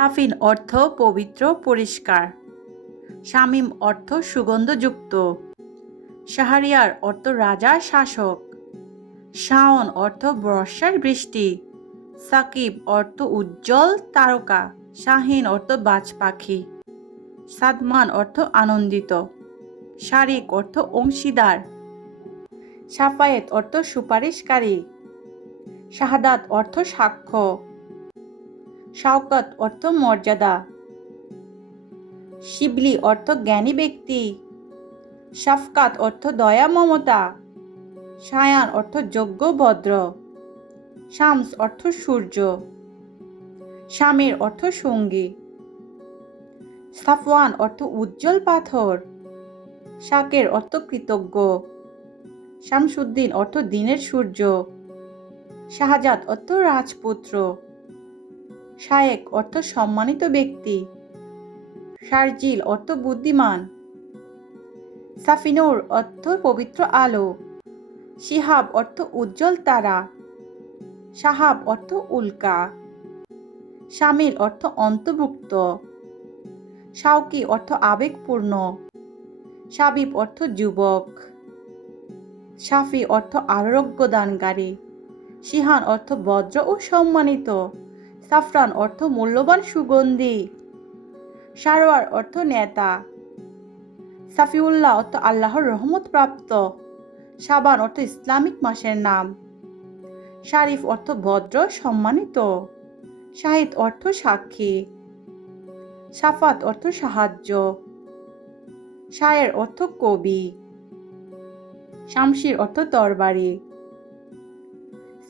সাফিন অর্থ পবিত্র পরিষ্কার। শামীম অর্থ সুগন্ধযুক্ত। শাহরিয়ার অর্থ রাজা শাসক। শাওন অর্থ বর্ষার বৃষ্টি। সাকিব অর্থ উজ্জ্বল তারকা। শাহিন অর্থ বাজ পাখি। সাদমান অর্থ আনন্দিত। শারিক অর্থ অংশীদার। শাফায়েত অর্থ সুপারিশকারী। শাহাদাত অর্থ সাক্ষ্য। শওকত অর্থ মর্যাদা। শিবলি অর্থ জ্ঞানী ব্যক্তি। শাফকাত অর্থ দয়া মমতা। শায়ান অর্থ যোগ্য ভদ্র। শামস অর্থ সূর্য। শামির অর্থ সঙ্গী। সাফওয়ান অর্থ উজ্জ্বল পাথর। শাকের অর্থ কৃতজ্ঞ। শামসুদ্দিন অর্থ দিনের সূর্য। শাহজাদ অর্থ রাজপুত্র। শায়েক অর্থ সম্মানিত ব্যক্তি। শারজিল অর্থ বুদ্ধিমান। সাফিনুর অর্থ পবিত্র আলো। শিহাব অর্থ উজ্জ্বল তারা। সাহাব অর্থ উল্কা। শামিল অর্থ অন্তর্ভুক্ত। শাওকি অর্থ আবেগপূর্ণ। শাবিব অর্থ যুবক। শাফি অর্থ আরোগ্য দানকারী। শিহান অর্থ ভদ্র ও সম্মানিত। সাফরান অর্থ মূল্যবান সুগন্ধি। সারোয়ার অর্থ নেতা। সাফিউল্লাহ অর্থ আল্লাহর রহমত প্রাপ্ত। শাবান অর্থ ইসলামিক মাসের নাম। শারিফ অর্থ ভদ্র সম্মানিত। শাহিদ অর্থ সাক্ষী। শাফাত অর্থ সাহায্য। শায়ের অর্থ কবি। শামশির অর্থ তরবারি।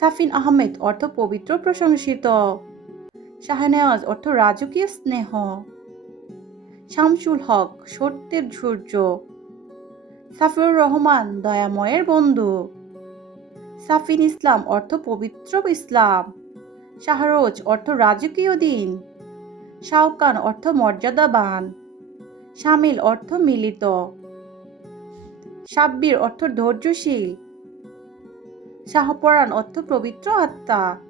সাফিন আহমেদ অর্থ পবিত্র প্রশংসিত। শাহনেওয়াজ অর্থ রাজকীয় স্নেহ। শামসুল হক সত্যের সূর্য। সাফিউর রহমান দয়াময়ের বন্ধু। সাফিন ইসলাম অর্থ পবিত্র ইসলাম। শাহরোজ অর্থ রাজকীয় দিন। শাওকান অর্থ মর্যাদাবান। শামিল অর্থ মিলিত। সাব্বির অর্থ ধৈর্যশীল। শাহপরাণ অর্থ পবিত্র আত্মা।